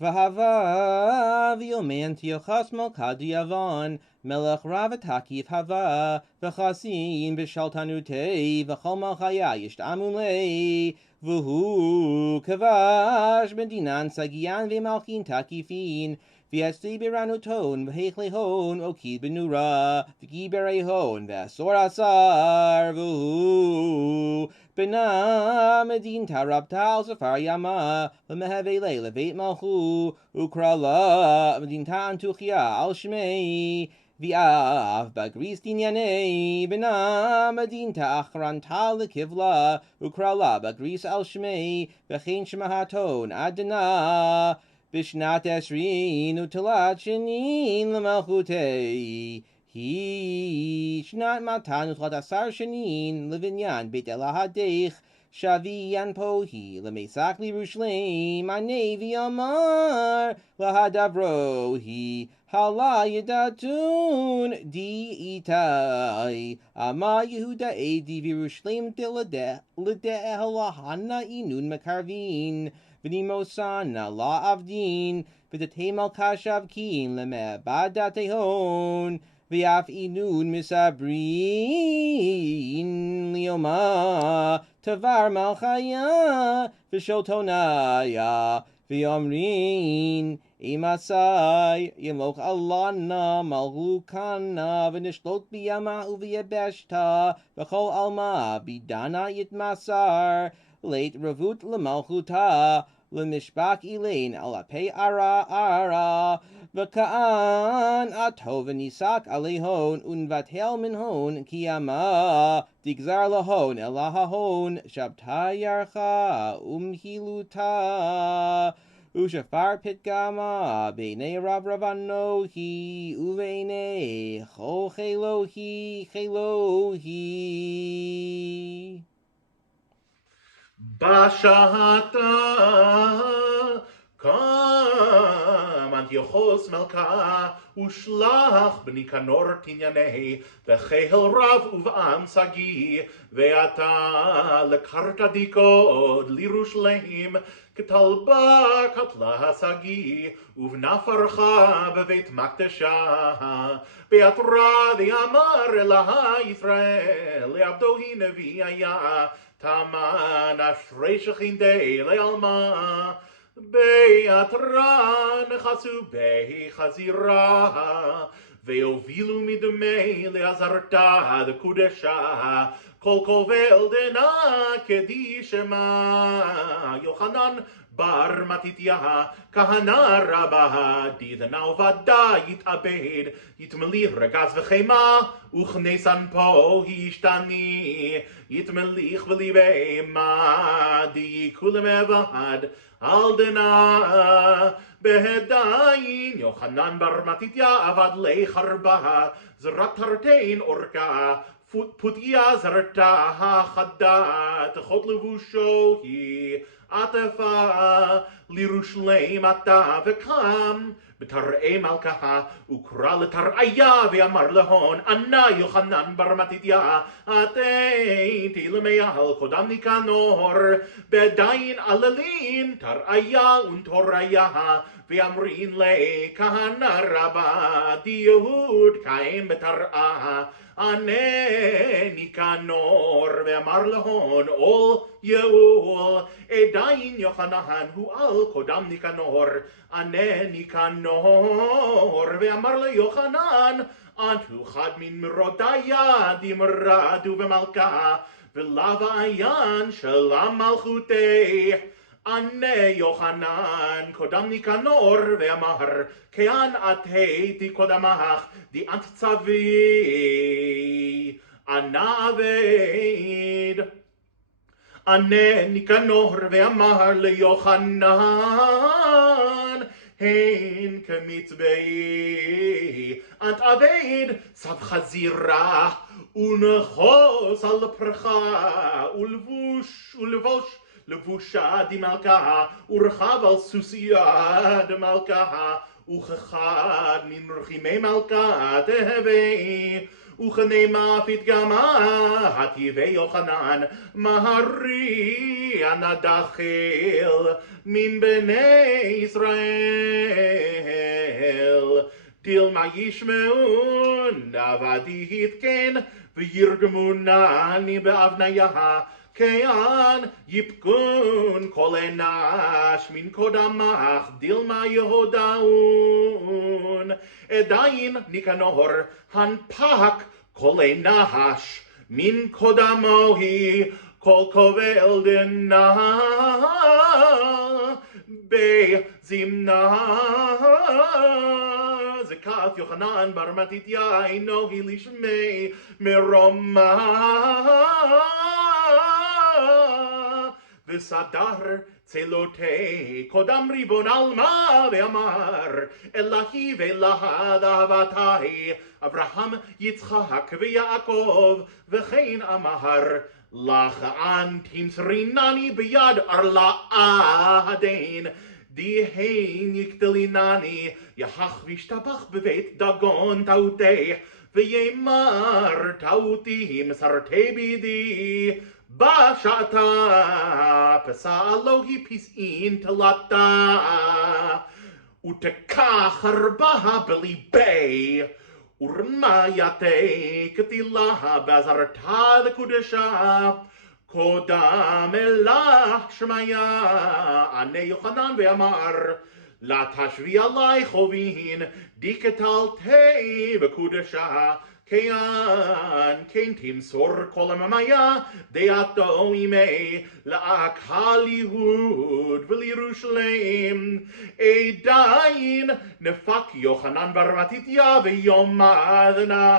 V'hava v'yomei Antiochus Melchad Yavon Melech Rav Atakiv Hava V'chasin B'shaltanutei V'chol Malchaya Yishtamu Lei V'hu Kavash Medinan Sagian V'malchin Takifin V'yatzli Biranuton V'hechlehon Okid Benura V'giberehon V'asor Asar V'hu Bena Medin Tarab Tal Safar Yama V'meheve Leveit Malchu Ukrala Medin Tan Tuchia Al Shmei V'av Bagris Dinyanei Bena Medin Ta'achran Tal Kivla Ukrala Bagris Al Shmei V'chein Shemahaton Adana Bishnat Esrin Utalat Shenin L'Malchutei He Shnat Matan Utlat Asar Shenin Levinyan Beit Elahadeich Shaviyan Pohi Lemesak Lirushleim Anevi Amar Lahadavrohi Hala Yedatun Di Itai Ama Yehuda Edi Virushleim Dilade Lahana Inun Makarvin V'nimosana La Avdin V'datemal Kashav Kin Leme Badatehon V'yaf inun misabrin lioma tavar malchaya v'shotonaya v'yomrin imasai yimloch alana malhukana v'nishlot biyama uv'yebeshta v'chol alma bidana yitmasar late ravut l'malchuta l'mishbak ilain alapei ara V'ka'an atov v'nisak alehon unvatel minhon kiyama digzar lahon elahahon shabta yarcha umhiluta ushafar pitgama beinei rav ravanohi uveinei cho chelohi Bashata Kam Antiochos Melka Ushlach B'nikanor Tinyanei V'chehel Rav Uv'am Sagi Ve'ata Lekarta Dikod Lirushleim Ketalba Katla Sagi Uv'nafarcha B'veit Makdesha Be'atra V'yamar Elaha Yisrael Le'abdohi Nevi'aya Taman Ashrei Shechindei Le'alma Be'atran Chasu Be'i Chazira Ve'ovilu midmei Le'azarta D'Kudesha Kol Kovel Dena Kedishema Yochanan Bar Matityaha Kahana Rabba Didna Ovada Yitabed Yitmeli Regaz V'chema Uchnesan Po Hishtani Yitmelich V'libema Di Kulem Evad Aldena Behedayin Yochanan Bar Matitya Avad Lecharba Zrat Tartein Orka Putia Zarta Hachadat Chot Levushohi Atafa Lirushleim Ata Vekam B'tar'ei Malkaha Ukra L'tar'aya V'amar Lehon Anna Yochanan Bar Matitya Atein Tilemeyal Kodam Nikanor Bedayin Alalin Tar'aya Untoraya V'amrin Le Kahana Rabba Diyehud Kaim B'tar'a Ane Nikanor Ve'amar Lehon Ol Yeul Edayin Yochanan Hu Al Kodam Nikanor Ane Nikanor Ve'amar Le Yochanan Antu Chad Min Mirodaya Dimradu Ve'malka Ve'lava Ayan Shalam Malchutei Ane Yochanan Kodam Nikanor Ve'amar Kean Atei Di Kodamach Di Antzavi Ana Aved Ane Nikanor Ve'amar Le Yochanan Hein Kemitzbei Ant Aved Sav Chazira Unechos Al Percha Ulvosh Levusha di Malkaha, Urchav al Susia de Malkaha, Uchechad min Rchimei Malka tehevei, וכנמה פתגמה, הטבעי יוחנן, מהרי הנדחל, מן בני ישראל. דילמה ישמעון, עבדי התקן, וירגמונני באבניה, כאן יפקון כל אנש מן קודמך, דילמה יהודאון. עדיין ניקנור הנפק כל אנש מן קודמוהי, כל כובל דנה בזמנה. זכת יוחנן בר מתתיה נוהי לשמי מרומא, וסדר צלותי קודם ריבון עלמא, ואמר אלוהי ואלוהד אהבתי אברהם יצחק ויעקב, וכן אמר לך אן תמסרינני ביד ארלאה הדין, דיהן יקטלינני, יחך וישתבח בבית דגון טעותי, ויאמר טעותי מסרתי בידי. בשעתה פסע אלוהי פסעין תלתה, ותקח הרבה בליבי, ורמייתי כתילה בעזרתה דקודשה. קודם אלך שמיה ענה יוחנן ואמר, לה תשבי עלי חובין, דקתלתי בקודשה, כן תמסור כל הממיה דעתו עמי לקהל יהוד ולירושלים. עדיין נפק יוחנן בר מתתיה ויומד נא,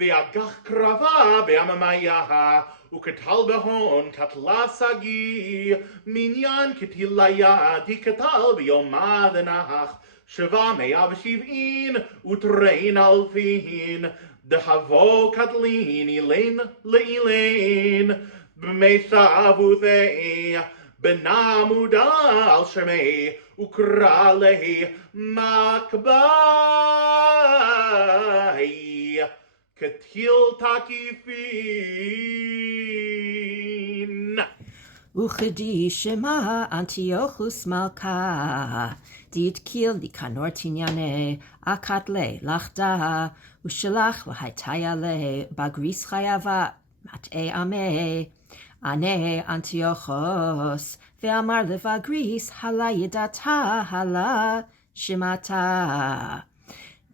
ואגח קרבה בהממיה, וכתל בהון קטלה שגיא, מניין כתיליה דקתל ביומד נח, 770 ותרין אלפין, דהבו קטלין אילין לאילין, במישב ותי, בנה מודה על שמי, וקרא לה מקבי, כתיל תקיפין. וכדי שמה אנטיוכוס מלכה, דתקיל ניקנור תניאנה, אקטלה לחדה, ושלח להיטיה לה בגריס חייבה, מטעי עמי. ענה אנטיוכוס, ואמר לבגריס, הלה ידעתה, הלה שמעתה.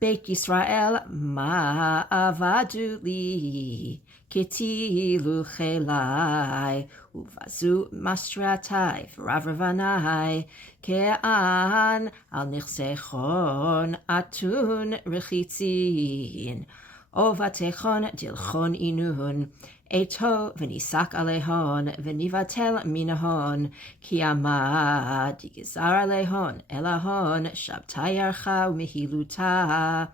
בית ישראל, מה עבדו לי? כתילו חילי, ובזו מסטרתי ורב רבני, כאן על נכסי חון אתון רחיצין, ובתיכון דלכון אינון, אתו וניסק עליהון, וניבטל מן ההון, כי עמד יגזר עליהון, אל ההון, שבתה ירחה ומהילותה.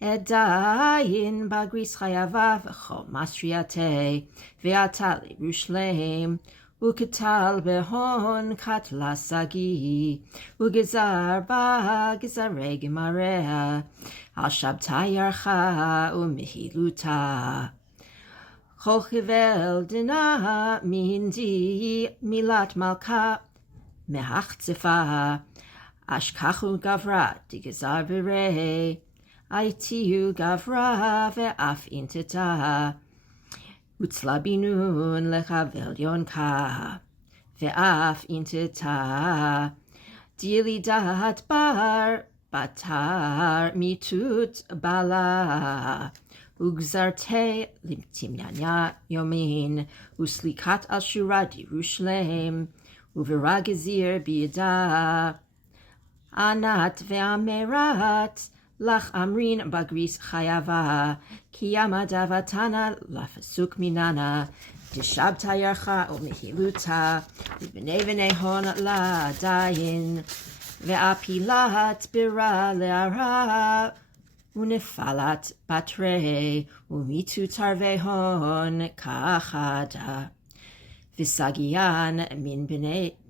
עדיין בגריס חייבה וכל מסטרייתי, ועתה לירושלים, וכתל בהון קטלה שגיא, וגזר בה גזרי גמריה, על שבתה ירחה ומהילותה. כל חבל דנה מינדי מילת מלכה מהחצפה, אשכחו גברה דגזר ברי, הייתיו גברה ואף אינתתה, וצלה בינון לחבל יונקה, ואף אינתתה, דילידת בר בתר מיתות בלה, וגזרתי לתמניה יומין, וסליקת על שורת ירושלים, וברה גזיר בידה. ענת ואמרת, לך אמרין בגריס חייבה, כי עמדה ותנה לפסוק מננה, דשבתה ירחה ומהילותה, ובני בני הון לעדיין, ואפילת בירה להרע, ונפלת בתרי, ומיתו תרבי הון כאחדה. וסגיין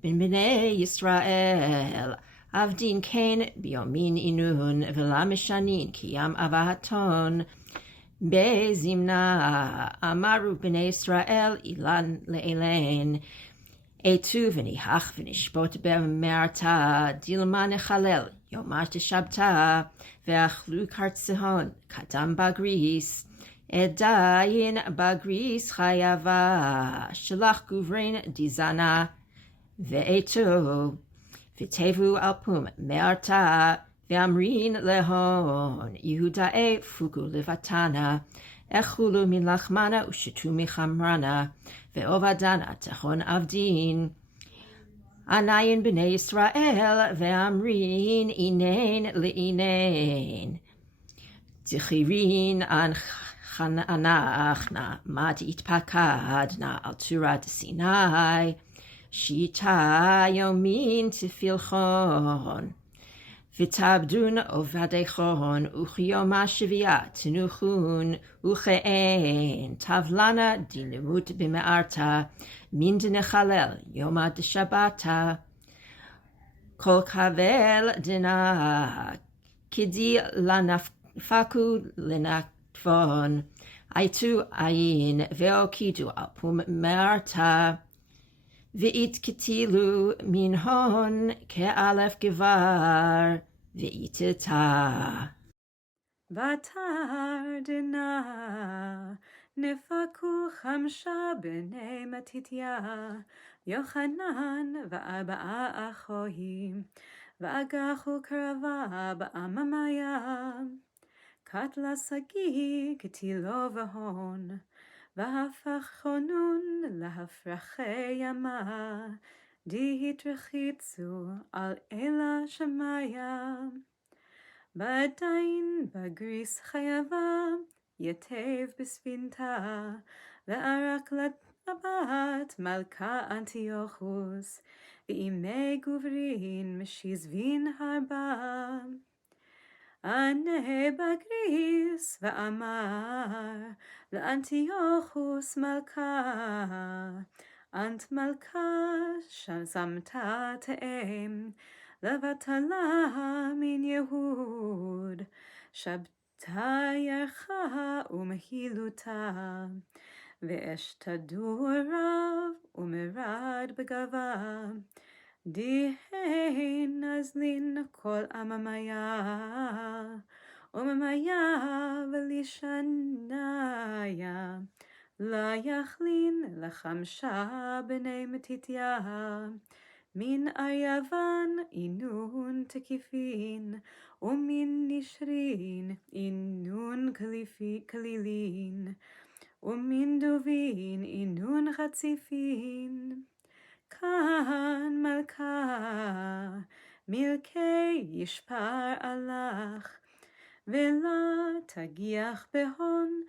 מן בני ישראל, עבדין כן ביומין אינון, ולא משנין כי ים אבהתון, בזמנה אמרו בני ישראל אילן לאלן, אתו וניחך ונשבות במערתה, דילמה נחלל יומה תשבתה, ואכלו קרצהון קדם בגריס, עדיין בגריס חייבה, שלח גוברין דזנה, ואתו ותבו על פום מערתה, ואמרין להון, יהודאי פוגו לבתנה, אכלו מן לחמנה ושתו מחמרנה, ועובדנה תכון עבדין. עניין בני ישראל, ואמרין אינן לאינן. תחירין אנחנה, מה תתפקדנה על צורת סיני, שיטה יומין תפילחון. ותעבדון עובדיכון, וכיום השביעה תנוחון, וכאין תבלנה דינמות במערתה, מן דנחלל יומא דשבתה. כל קבל דנה, כדי לנפקו לנקפון, הייתו עין והוקידו על פום מערתה, והתקטילו מן הון כאלף גבר, ואיתתה. ותרדנה נפקו 5 בני מתתיה, יוחנן ו4 אחוהים, ואגחו קרבה באממיה, קטלה שגיא קטילו והון, והפכונון להפרחי ימה, דהתרחיצו על אלה שמיה. ועדיין בגריס חייבה, יתב בספינתה, וערק לבת מלכה אנטיוכוס, ואימי גוברין משיזבין הרבה. ענה בגריס ואמר לאנטיוכוס מלכה, אנט מלכה ששמתה תאם, לבטלה מן יהוד, שבתה ירחה ומהילותה, ואשתדו רב ומרד בגבה, דהן נזלין כל אממיה, וממיה ולשניה, לה יכלין 5 בני מתתיה, מן אריבן אינון תקיפין, ומן נשרין אינון כלילין, ומן דובין אינון חציפין. כאן מלכה מלכי ישפר עלך, ולה תגיח בהון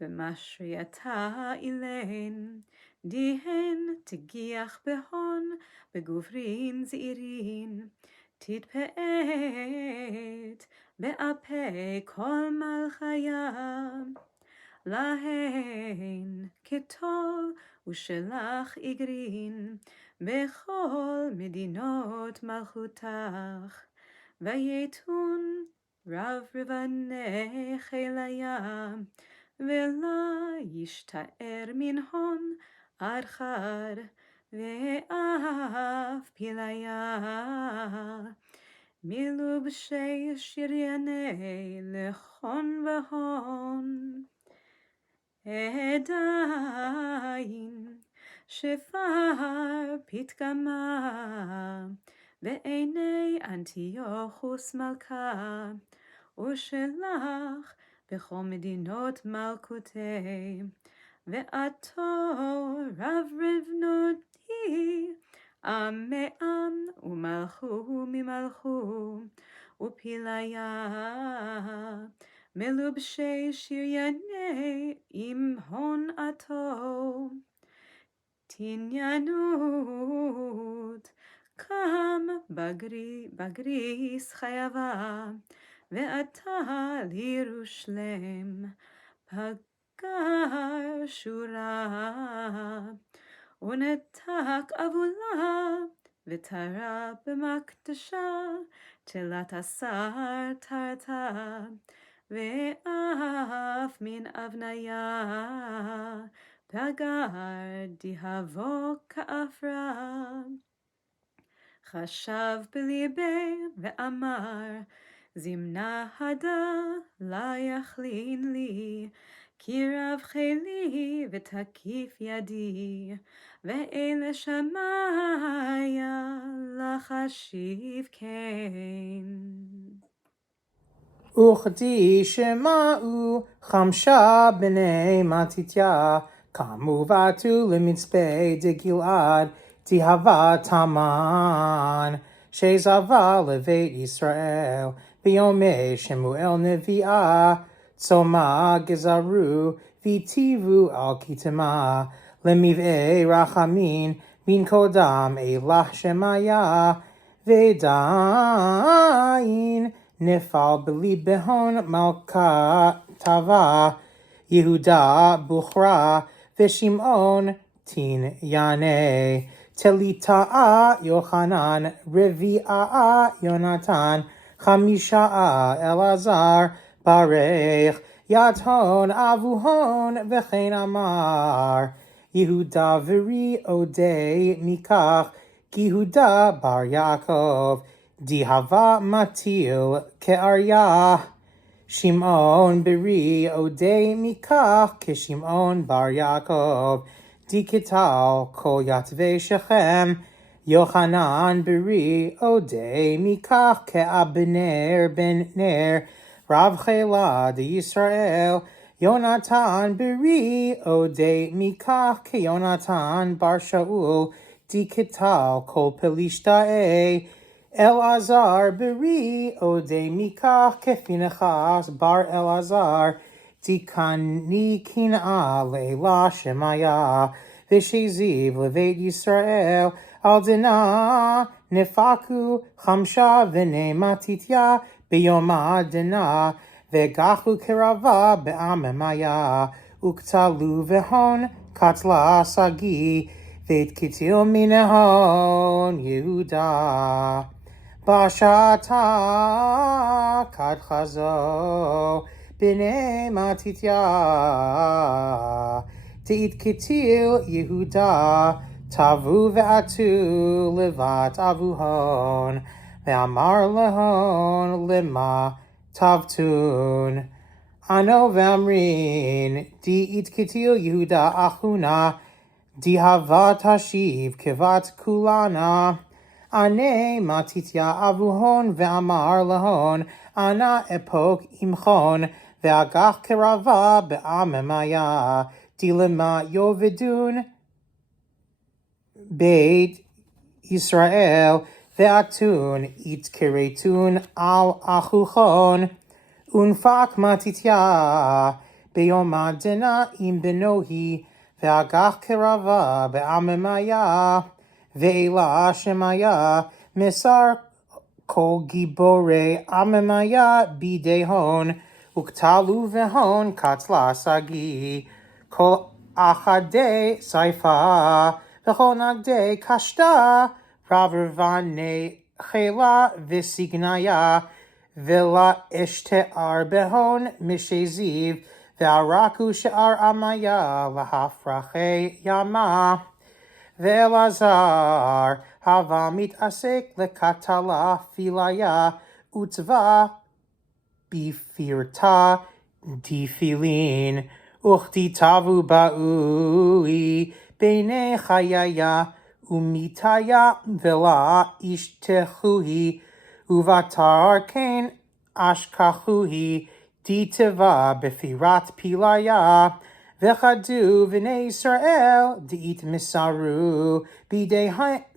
במשרייתה אילן, דהן תגיח בהון בגוברין זעירין, תתפאט באפי כל מלכיה, להן כתוב ושלח איגרין בכל מדינות מלכותך, ויתון רב רבני חיל הים, ולה ישתער מן הון עד חד, ואף פיליה, מלובשי שרייני לכון והון. עדיין שפר פתגמה בעיני אנטיוכוס מלכה, ושלח בכל מדינות מלכותי, ועתו רב רבנותי, עם מעם ומלכו ממלכו, ופיליה מלובשי שרייני עם הון עתו. תעניינות קם בגריס חייבה, ועתה לירושלם פגר שורה, ונתק אבולה ותרה במקדשה, תלת 10 תרתה, ואף מן אבניה פגר דהבו כאפרה. חשב בליבי ואמר, זמנה הדה לה יכלין לי, כי רב חילי ותקיף ידי, ואלה שמיה לחשיב כן. וכדי שמעו 5 בני מתתיה, קמו ובאו למצפה דגלעד, דהבה תמן, שזבה לבית ישראל, ביומי שמואל נביאה, צומא גזרו, והטיבו על כתמה, למבעי רחמין, מן קודם אלך שמיה, ועדיין נפל בליבהון מלכה טובה, יהודה בוכרה, ושמעון תניאנה, תליטאה יוחנן, רביעה יונתן, 5 אלעזר, ברך, יתהון אבוהון, וכן אמר, יהודה ורי אודי מכך, יהודה בר יעקב, דהבה מטיל כאריה, שמעון ברי אודי מכך, כשמעון בר יעקב, דקטל כל יתבי שכם, יוחנן ברי אודי מכך, כאבנר בן נר, רב חילה דישראל, יונתן ברי אודי מכך, כיונתן בר שאול, דקטל כל פלישתאי, אלעזר ברי אודי מכך, כפנחס בר אלעזר, דקני קנאה לילה שמיה, ושזיב לבית ישראל, על דנה נפקו 5 בני מתתיה, ביום הדנה, וגחו קרבה בעממיה, וקצלו והון קצלה שגיא, והתקטיל מן ההון יהודה. בשעתה כד חזו בני מתתיה, תתקטיל יהודה, תבו ועטו לבת אבוהון, ואמר להון למה תבתון. אנו ואמרין, די יתקטיל יהודה אחונה, דהבה תשיב כבת כולנה. ענה מתתיה אבוהון, ואמר להון, אנא אפוק עמכון, ואגח קרבה בעממיה, דלמה יאבדון בית ישראל, ואתון יתכרתון על אחוכון. ונפק מתתיה ביום הדנה עם בנוהי, ואגח קרבה בעממיה, ואלה שמיה מסר כל גיבורי עממיה בידי הון, וקטלו והון קצלה שגיא, כל אחדי סייפה, וכל נגדי קשתה, רב רבני חילה וסגניה, ולאשתער בהון משזיב, וערקו שאר עמיה להפרחי ימה. ואלעזר הווה מתעסק לקטלה פיליה, וצבא בפרתה דפילין, וכתיתבו באוי בעיני חייה, ומיתיה ולה ישתחוהי, ובתר כן אשכחוהי, דתבה בפירת פיליה. וחדו בני ישראל דאית מסרו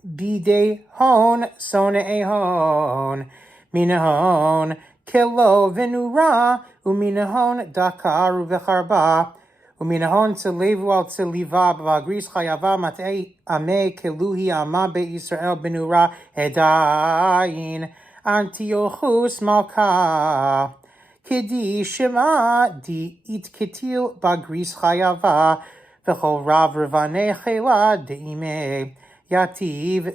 בידי הון שונאי הון, מן ההון כלו ונורה, ומן ההון דקר וחרבה, ומן ההון צלבו על צליבה, והגריס חייבה מטעי עמי כלוהי עמה בישראל בנורה, עדיין אנטיוכוס מלכה. כדי שמע די יתקטיל בגריס חייבה, וכל רב רבני חילה דאימי, יתיב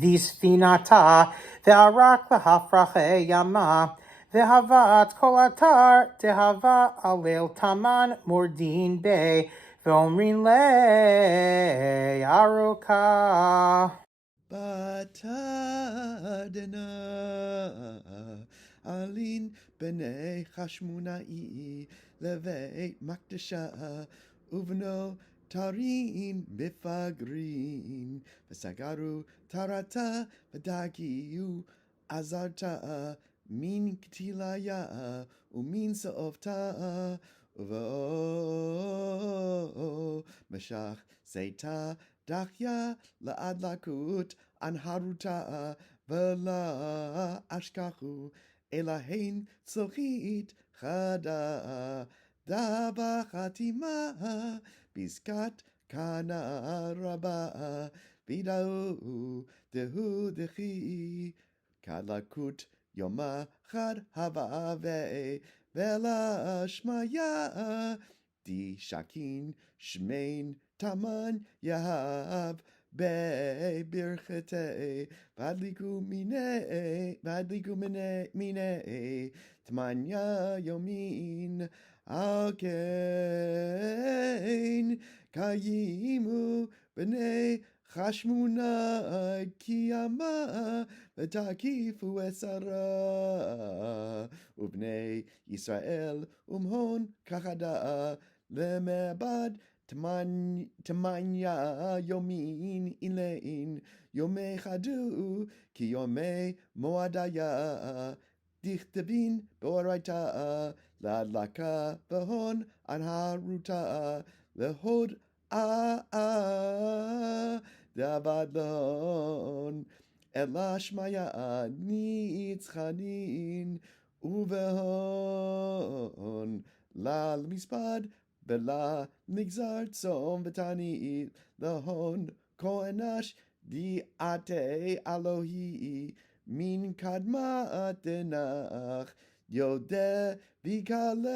וספינתה, וערק להפרחי ימה, והבת כל אתר תהווה הלל תמן מורדין בי ואומרים לי ארוכה. בתדנה עלין בני חשמונאי לבית מקדשה ובנו תרין מפגרין וסגרו תרתה ודגיו עזרתה מן קטיליה ומן שאובתה ובאו משך סייתה דחיה להדלקות אנהרותה ולה אשכחו אלהן צוחית חדה דבה חתימה פסקת כנה רבה וידאו דהו דחי כדלקות יום אחד הווה ולה שמיה די שקין שמיין תמן יהב בברכתי והדליקו מיני תמניה יומין על כן קיימו בני חשמונאי כי אמה ותקיפו את שרה ובני ישראל ומהון כחדה למעבד תמניה יומין אילין יומי חדו כי יומי מועדיה דכתבין באורייתא להדלקה בהון אנהרותה להוד דאבד להון אלא שמיה ניצחנין ובהון למספד בלה נגזר צום ותענית להון כהנש דיעתי אלוהי מן קדמת דנך יודע ויקלה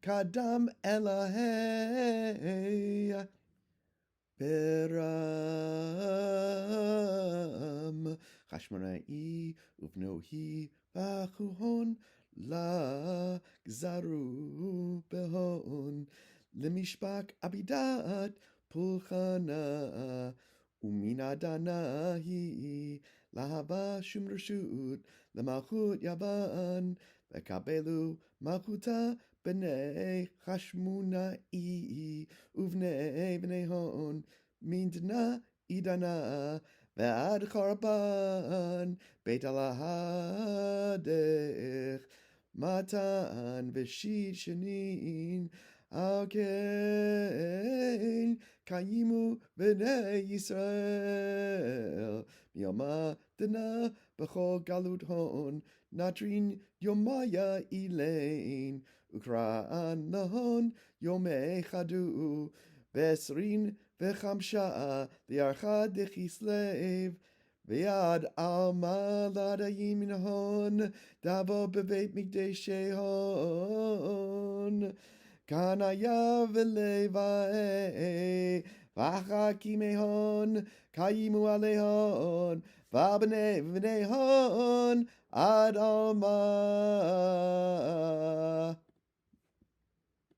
קדם אלוהי ברם חשמונאי ובנוהי בחוהון לגזרו בהון למשפק אבידת פולחנה ומן הדנה היא להבה שום רשות למלכות יוון וקבלו מלכותה בני חשמונאי ובני בני הון מן דנה עידנה ועד חורבן בית הלהדך מתן ושיט שנין על כן קיימו בני ישראל מיומה דנה בכל גלות הון נטרין יומיה אילין וקראן להון יומי חדו ועשרים וחמשה לירחה דכסלו ויד על מלדיים מן הון דבו בבית מקדשי הון קניה ולוי וחכימי הון קיימו עלי הון ובני ובני הון עד עלמא